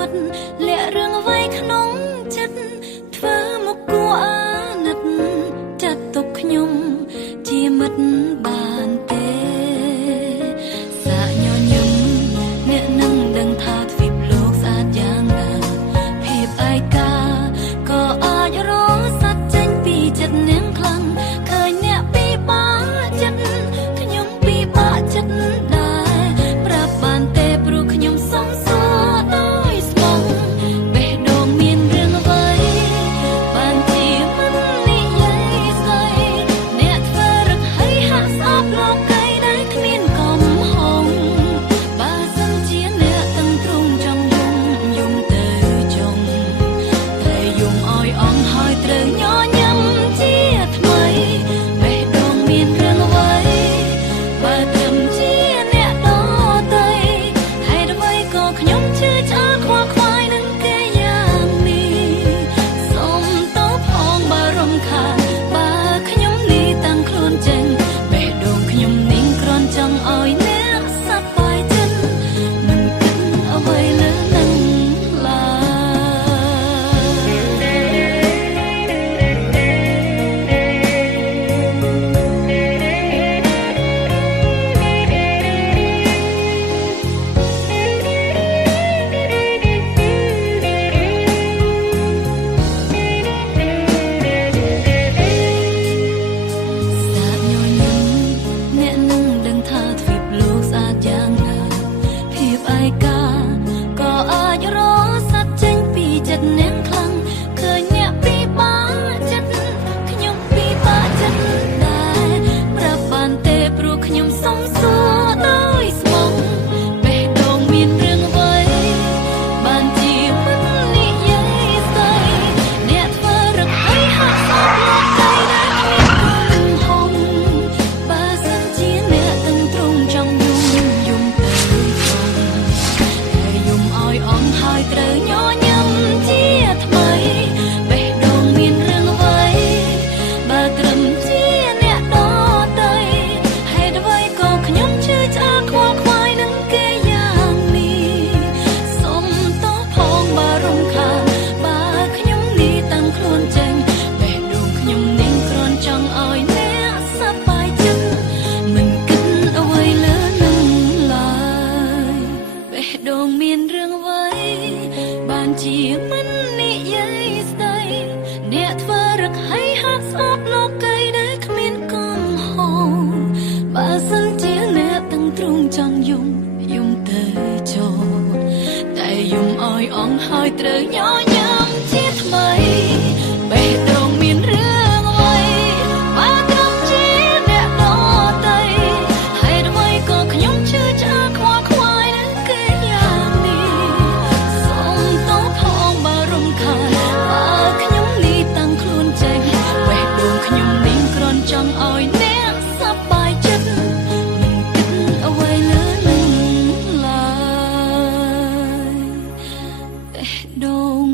មិត្តលាក់រឿងអ្វីក្នុងចិត្តធ្វើមកគួរអាណិតចាត់ទុកខ្ញុំជាមិត្តបានទេសាក់ញញឹមអ្នកនឹងដឹងថាទ្វីបលោកស្អាតយ៉ាងណាភាពឯកាក៏អាចរស័ព្ទចេញពីចិត្តនាងខ្លាំងឃើញអ្នកពិបាកចិត្តខ្ញុំពិបាកចិត្តដែរប្រាប់បានទេព្រោះខ្ញុំសុំសួរដោយស្មងបេះដូងមានរឿងអ្វីបានជាមិននិយាយស្ដីអ្នកធ្វើរឹកហើយហាក់ស្អប់លោកីដែលគ្មានកំហុសបើសិនជាអ្នកទាំងទ្រង់ចង់យំទៅចុងតែយំអោយអងហើយត្រូវញញឹមជាថ្មីបេះដូងមានរឿងអ្វីបើត្រឹមជាអ្នកដទៃហេតុអ្វីក៏ខ្ញុំជឿឆ្អើរខ្វល់ខ្វាយនឹងគេយ៉ាងនេះសូមតបផងបើរំខានបើខ្ញុំនេះតាំងខ្លួនចេញបេះដូងខ្ញុំនេះគ្រាន់ចង់ឲ្យអ្នកសប្បាយចិត្តមិនគិតអ្វីលើនឹងឡើសាក់ញញឹមអ្នកនឹងដឹងថាទ្វីបលោកស្អាតយ៉ាងណាភាពឯកាក៏អាចរស័ព្ទចេញពីចិត្តនាងខ្លាំងឃើញអ្នកពិបាកចិត្តខ្ញុំពិបាកចិត្តដែរប្រាប់បានទេព្រោះខ្ញុំសុំសួរដោយស្មងបេះដូងមានរឿងអ្វីបានជាមិននិយាយស្ដីអ្នកធ្វើរឹកហើយហាក់ស្អប់លោកីដែលគ្មានកំហុសបើសិនជាអ្នកទាំងទ្រង់ចង់យំទៅចុងតែយំអោយអងហើយត្រូវញញឹមជាថ្មីបេះដូងមានរឿងអ្វីបើត្រឹមជាអ្នកដទៃហេតុអ្វីក៏ខ្ញុំជឿឆ្អើរខ្វល់ខ្វាយនឹងគេយ៉ាងនេះសូមតបផងបើរំខានបើខ្ញុំនេះតាំងខ្លួនចេញបេះដូងខ្ញុំនេះគ្រាន់ចង់ឲ្យអ្នកសប្បាយចិត្តមិនគិតអ្វីលើនឹងឡើយបេះដូងមានរឿងអ្វីបានជាមិននិយាយស្ដីអ្នកធ្វើរឹកហើយហាក់ស្អប់លោកីដែលគ្មានកំហុសបើសិនជាអ្នកទាំងទ្រង់ចង់យំទៅចូលតែយំអោយអងហើយត្រូវញញឹមជាថ្មីបេះដូងមានរឿងអ្វីបើត្រឹមជាអ្នកដទៃហេតុអ្វីក៏ខ្ញុំជឿឆ្អើរខ្វល់ខ្វាយនឹងគេយ៉ាងនេះសូមតបផងបើរំខានបើខ្ញុំនេះតាំងខ្លួនចេញបេះដូងខ្ញុំនេះគ្រាន់ចង់ឲ្យអ្នកសប្បាយចិត្តមិនគិតអ្វីលើនឹងឡើយបេះដូង